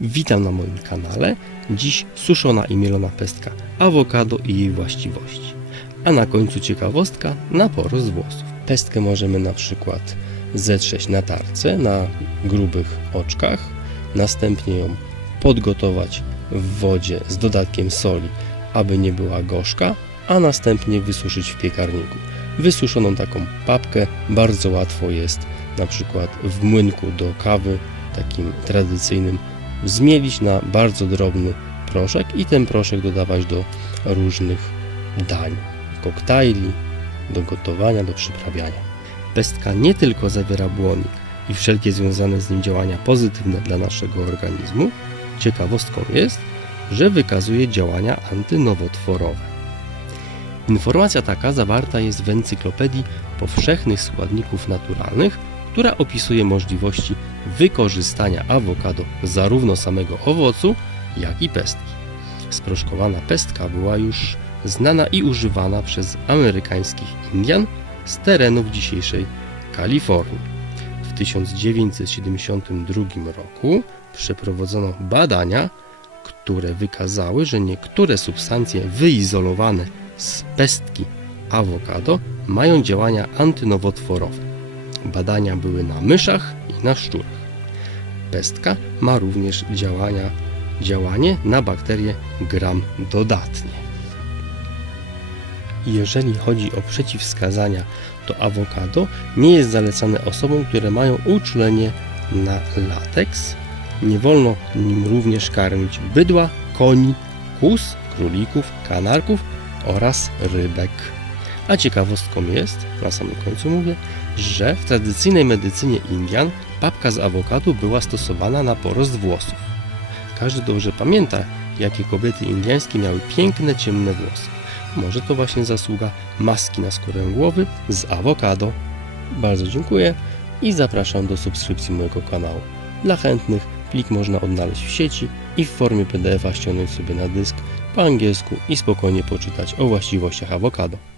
Witam na moim kanale. Dziś suszona i mielona pestka awokado i jej właściwości. A na końcu ciekawostka na porost włosów. Pestkę możemy na przykład zetrzeć na tarce na grubych oczkach, następnie ją podgotować w wodzie z dodatkiem soli, aby nie była gorzka, a następnie wysuszyć w piekarniku. Wysuszoną taką papkę bardzo łatwo jest na przykład w młynku do kawy, takim tradycyjnym, zmielić na bardzo drobny proszek i ten proszek dodawać do różnych dań, koktajli, do gotowania, do przyprawiania. Pestka nie tylko zawiera błonik i wszelkie związane z nim działania pozytywne dla naszego organizmu, ciekawostką jest, że wykazuje działania antynowotworowe. Informacja taka zawarta jest w Encyklopedii Powszechnych Składników Naturalnych, która opisuje możliwości wykorzystania awokado zarówno samego owocu, jak i pestki. Sproszkowana pestka była już znana i używana przez amerykańskich Indian z terenów dzisiejszej Kalifornii. W 1972 roku przeprowadzono badania, które wykazały, że niektóre substancje wyizolowane z pestki awokado mają działania antynowotworowe. Badania były na myszach i na szczurach. Pestka ma również działania, działanie na bakterie gram dodatnie. Jeżeli chodzi o przeciwwskazania, to awokado nie jest zalecane osobom, które mają uczulenie na lateks. Nie wolno nim również karmić bydła, koni, kus, królików, kanarków oraz rybek. A ciekawostką jest, na samym końcu mówię, że w tradycyjnej medycynie Indian papka z awokado była stosowana na porost włosów. Każdy dobrze pamięta, jakie kobiety indyjskie miały piękne, ciemne włosy. Może to właśnie zasługa maski na skórę głowy z awokado. Bardzo dziękuję i zapraszam do subskrypcji mojego kanału. Dla chętnych plik można odnaleźć w sieci i w formie PDF-a ściągnąć sobie na dysk po angielsku i spokojnie poczytać o właściwościach awokado.